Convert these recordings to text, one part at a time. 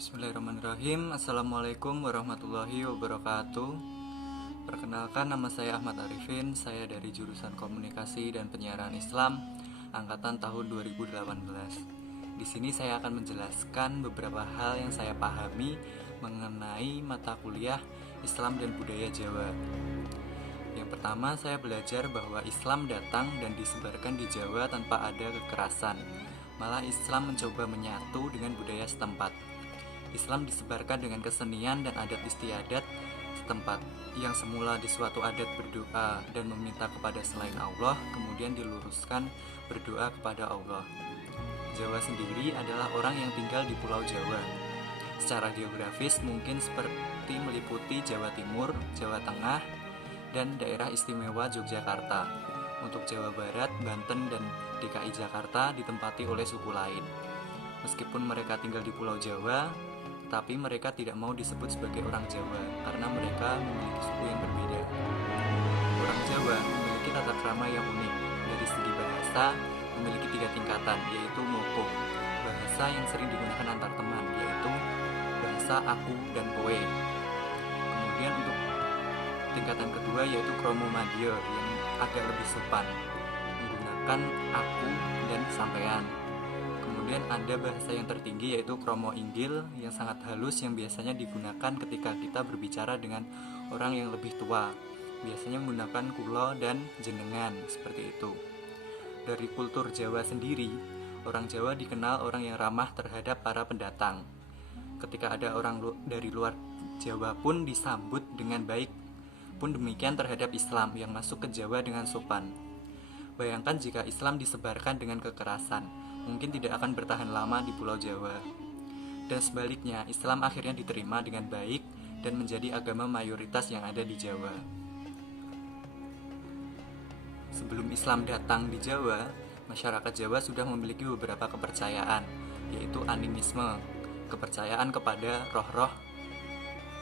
Bismillahirrahmanirrahim. Assalamualaikum warahmatullahi wabarakatuh. Perkenalkan, nama saya Ahmad Arifin. Saya dari jurusan Komunikasi dan Penyiaran Islam angkatan tahun 2018. Di sini saya akan menjelaskan beberapa hal yang saya pahami mengenai mata kuliah Islam dan Budaya Jawa. Yang pertama, saya belajar bahwa Islam datang dan disebarkan di Jawa tanpa ada kekerasan. Malah Islam mencoba menyatu dengan budaya setempat. Islam disebarkan dengan kesenian dan adat istiadat setempat yang semula di suatu adat berdoa dan meminta kepada selain Allah, kemudian diluruskan berdoa kepada Allah. Jawa sendiri adalah orang yang tinggal di Pulau Jawa. Secara geografis mungkin seperti meliputi Jawa Timur, Jawa Tengah, dan daerah istimewa Yogyakarta. Untuk Jawa Barat, Banten, dan DKI Jakarta ditempati oleh suku lain. Meskipun mereka tinggal di Pulau Jawa, tapi mereka tidak mau disebut sebagai orang Jawa karena mereka memiliki suku yang berbeda. Orang Jawa memiliki tata krama yang unik. Dari segi bahasa, memiliki 3 tingkatan, yaitu moko, bahasa yang sering digunakan antar teman, yaitu bahasa aku dan kowe. Kemudian untuk tingkatan kedua yaitu kromo madya yang agak lebih sopan, menggunakan aku dan sampean. Kemudian ada bahasa yang tertinggi yaitu kromo inggil yang sangat halus yang biasanya digunakan ketika kita berbicara dengan orang yang lebih tua. Biasanya menggunakan kulo dan jenengan, seperti itu. Dari kultur Jawa sendiri, orang Jawa dikenal orang yang ramah terhadap para pendatang. Ketika ada orang dari luar Jawa pun disambut dengan baik. Pun demikian terhadap Islam yang masuk ke Jawa dengan sopan. Bayangkan jika Islam disebarkan dengan kekerasan, mungkin tidak akan bertahan lama di Pulau Jawa. Dan sebaliknya, Islam akhirnya diterima dengan baik dan menjadi agama mayoritas yang ada di Jawa. Sebelum Islam datang di Jawa, masyarakat Jawa sudah memiliki beberapa kepercayaan, yaitu animisme, kepercayaan kepada roh-roh,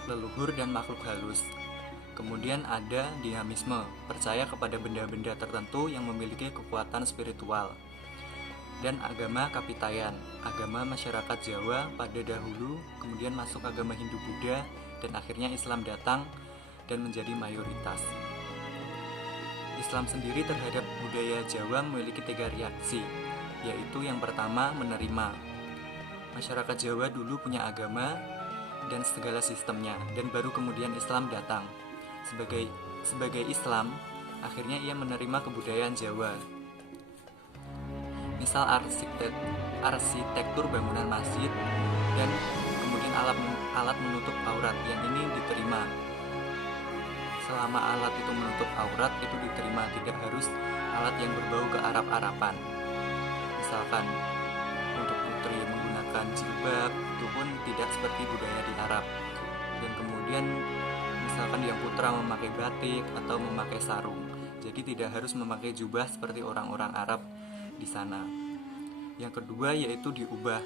leluhur dan makhluk halus. Kemudian ada dinamisme, percaya kepada benda-benda tertentu yang memiliki kekuatan spiritual. Dan agama Kapitayan, agama masyarakat Jawa pada dahulu, kemudian masuk agama Hindu-Buddha, dan akhirnya Islam datang dan menjadi mayoritas. Islam sendiri terhadap budaya Jawa memiliki 3 reaksi, yaitu yang pertama, menerima. Masyarakat Jawa dulu punya agama dan segala sistemnya, dan baru kemudian Islam datang. Sebagai Islam, akhirnya ia menerima kebudayaan Jawa. Misal arsitektur bangunan masjid dan kemudian alat menutup aurat yang ini diterima. Selama alat itu menutup aurat itu diterima, tidak harus alat yang berbau ke Arab-Araban. Misalkan untuk putri menggunakan jilbab, itu pun tidak seperti budaya di Arab. Dan kemudian misalkan yang putra memakai batik atau memakai sarung, jadi tidak harus memakai jubah seperti orang-orang Arab di sana. Yang kedua yaitu diubah,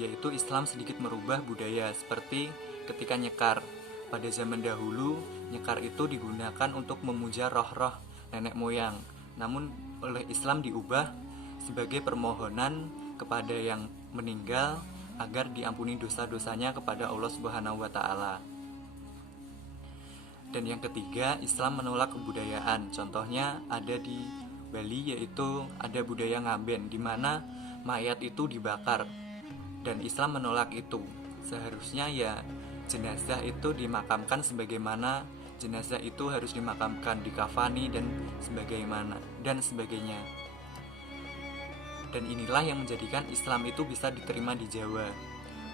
yaitu Islam sedikit merubah budaya seperti ketika nyekar. Pada zaman dahulu, nyekar itu digunakan untuk memuja roh-roh nenek moyang. Namun oleh Islam diubah sebagai permohonan kepada yang meninggal agar diampuni dosa-dosanya kepada Allah Subhanahu wa taala. Dan yang ketiga, Islam menolak kebudayaan. Contohnya ada di Bali, yaitu ada budaya ngaben, di mana mayat itu dibakar. Dan Islam menolak itu. Seharusnya ya jenazah itu dimakamkan sebagaimana jenazah itu harus dimakamkan, dikafani dan sebagainya. Dan inilah yang menjadikan Islam itu bisa diterima di Jawa.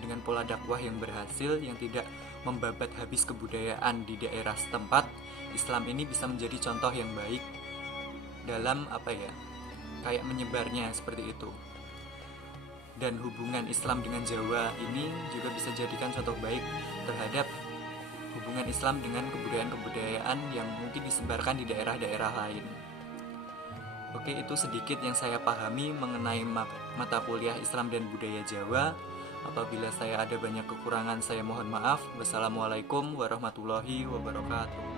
Dengan pola dakwah yang berhasil, yang tidak membabat habis kebudayaan di daerah setempat, Islam ini bisa menjadi contoh yang baik dalam kayak menyebarnya seperti itu. Dan hubungan Islam dengan Jawa ini juga bisa jadikan contoh baik terhadap hubungan Islam dengan kebudayaan-kebudayaan yang mungkin disebarkan di daerah-daerah lain. Oke, itu sedikit yang saya pahami mengenai mata kuliah Islam dan Budaya Jawa. Apabila saya ada banyak kekurangan, saya mohon maaf. Wassalamualaikum warahmatullahi wabarakatuh.